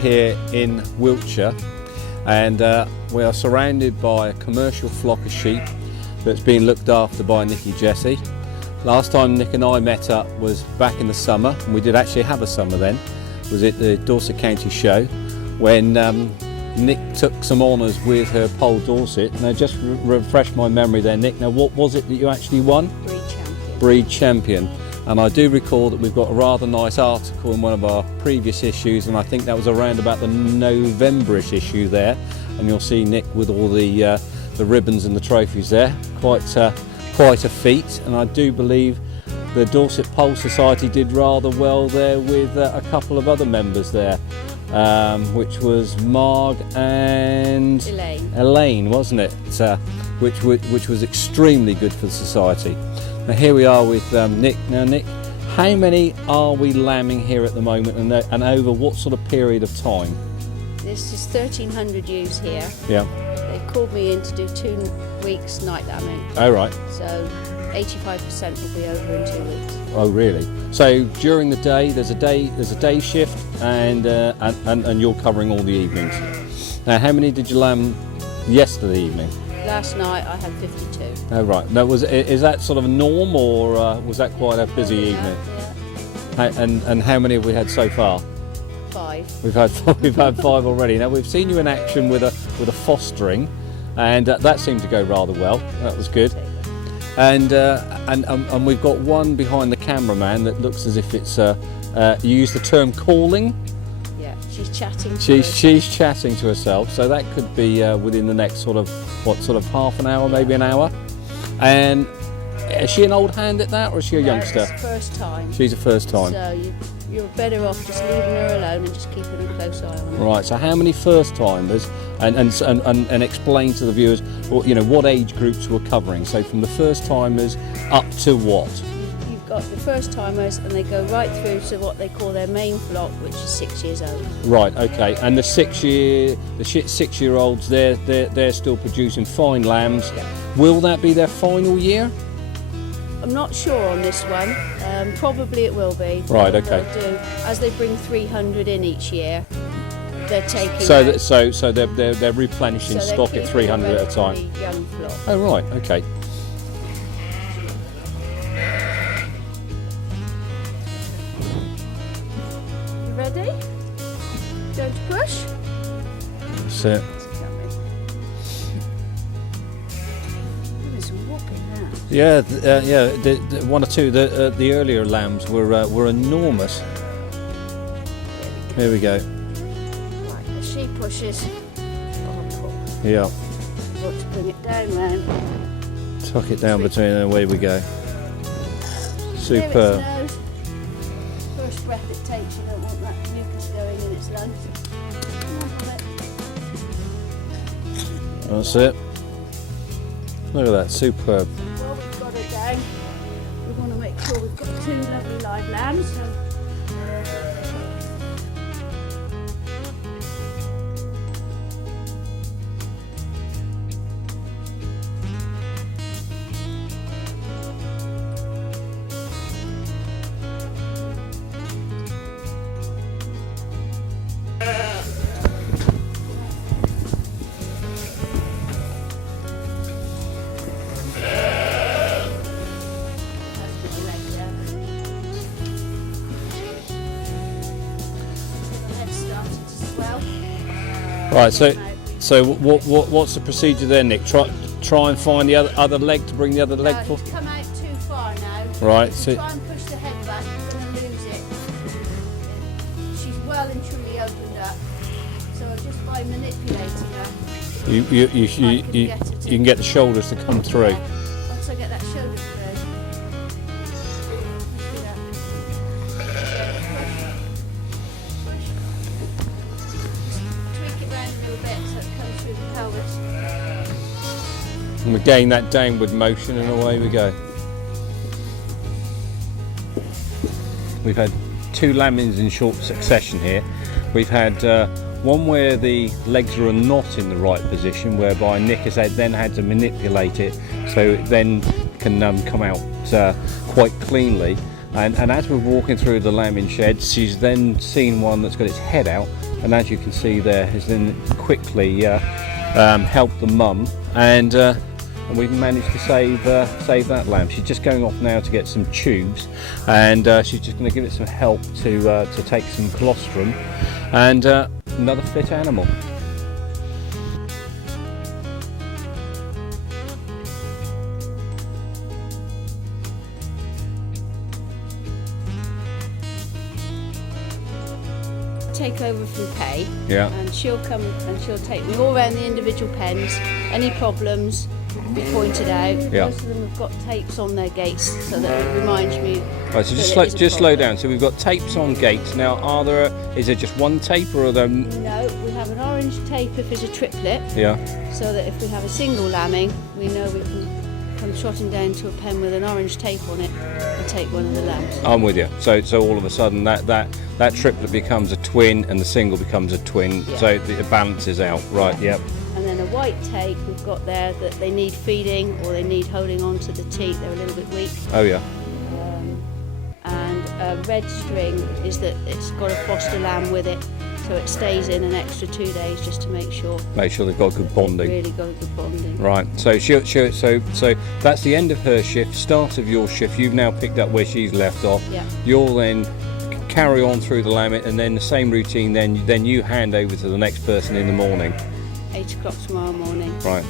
here in Wiltshire, and we are surrounded by a commercial flock of sheep that's being looked after by Nicky Jesse. Last time Nick and I met up was back in the summer, and we did actually have a summer then. Was at the Dorset County Show when Nick took some honours with her Pole Dorset. Now just refresh my memory there, Nick. Now what was it that you actually won? Breed champion. Breed champion. And I do recall that we've got a rather nice article in one of our previous issues, and I think that was around about the November-ish issue there. And you'll see Nick with all the ribbons and the trophies there. Quite a feat, and I do believe the Dorset Pole Society did rather well there with a couple of other members there, which was Marg and Elaine, wasn't it? Which was extremely good for the society. Now here we are with Nick. Now Nick, how many are we lambing here at the moment, and over what sort of period of time? This is 1,300 ewes here. Yeah. They called me in to do 2 weeks night lambing. Oh right. So 85% will be over in 2 weeks. Oh really? So during the day there's a day shift, and you're covering all the evenings. Now how many did you lamb yesterday evening? Last night I had 52. Oh right. Now is that sort of a norm, or was that quite a busy evening? Yeah. And how many have we had so far? 5. We've had 5 already. Now we've seen you in action with a fostering, and that seemed to go rather well. That was good. And we've got one behind the cameraman that looks as if it's you use the term calling. Yeah, she's chatting. She's chatting to herself. So that could be within the next sort of half an hour, maybe an hour. And is she an old hand at that, or is she a youngster? It's first time. She's a first time. So you're better off just leaving her alone and just keeping a close eye on her. Right. So how many first timers, and explain to the viewers, what age groups we're covering. So from the first timers up to what? You've got the first timers, and they go right through to what they call their main flock, which is 6 years old. Right. Okay. And the 6-year-olds, they're still producing fine lambs. Yeah. Will that be their final year? I'm not sure on this one. Probably it will be. Right. Okay. They'll do, as they bring 300 in each year, they're taking. So they're replenishing stock at 300 at a time. Young flock. Oh right. Okay. You ready? Going to push? That's it. Yeah, the one or two. The earlier lambs were enormous. Here we go. Right, as she pushes, Yeah. got to bring it down round. Tuck it down between, and away we go. Superb. First breath it takes, you don't want that mucus going in its lungs. That's it. Look at that, superb. Well, we've got her down. We want to make sure we've got 2 lovely live lambs. So Right, so what's the procedure there, Nick? Try and find the other leg to bring the other leg forward. Come out too far now. Right. So try and push the head back. You're going to lose it. She's well and truly opened up. So just by manipulating her, you can get the shoulders to come through. Yeah. Once I get that shoulder through. And we gain that downward motion, and away we go. We've had 2 lambings in short succession here. We've had one where the legs are not in the right position, whereby Nick has then had to manipulate it so it then can come out quite cleanly. And as we're walking through the lambing shed, she's then seen one that's got its head out, and as you can see there, has then quickly helped the mum, and we've managed to save that lamb. She's just going off now to get some tubes, and she's just going to give it some help to take some colostrum, and another fit animal. Take over from Pay, Yeah. and she'll come and she'll take me all around the individual pens. Any problems be pointed out. Yeah. Most of them have got tapes on their gates so that it reminds me. Right, so that it is a just slow problem. down. So we've got tapes on gates. Now, is there just one tape, or are there? No, we have an orange tape if it's a triplet, Yeah. so that if we have a single lambing, we know we can come trotting down to a pen with an orange tape on it and take one of the lambs. I'm with you. So all of a sudden that triplet becomes a twin, and the single becomes a twin. Yeah. So it balances out. Right. Yep. And then a white tape we've got there that they need feeding or they need holding on to the teat, they're a little bit weak. Oh yeah. And a red string is that it's got a foster lamb with it, so it stays in an extra 2 days just to make sure They've got good bonding. really got a good bonding. Right. So so that's the end of her shift. Start of your shift. You've now picked up where she's left off. Yeah. You'll then carry on through the lamb, and then the same routine. Then you hand over to the next person in the morning. 8 o'clock tomorrow morning. Right.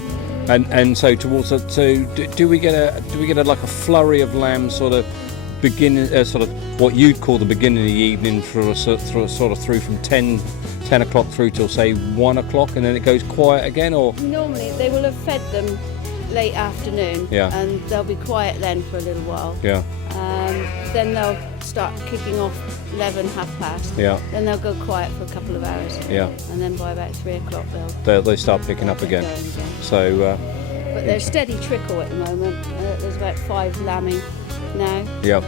And so towards do we get a like a flurry of lambs sort of beginning sort of what you'd call the beginning of the evening through from 10 o'clock through till say 1 o'clock, and then it goes quiet again, or? Normally they will have fed them late afternoon, Yeah. and they'll be quiet then for a little while. Yeah. Then they'll start kicking off 11, half past. Yeah. Then they'll go quiet for a couple of hours. Yeah. And then by about 3 o'clock They start picking up get again. going again. So But there's steady trickle at the moment. There's about 5 lambing now. yeah.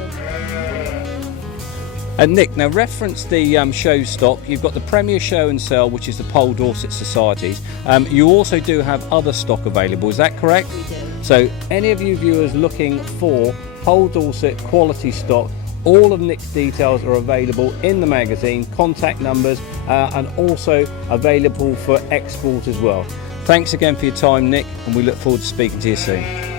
And Nick, now reference the show stock. You've got the Premier Show and Sell, which is the Pole Dorset Societies. You also do have other stock available, is that correct? We do. So any of you viewers looking for Pole Dorset quality stock, all of Nick's details are available in the magazine, contact numbers, and also available for export as well. Thanks again for your time, Nick, and we look forward to speaking to you soon.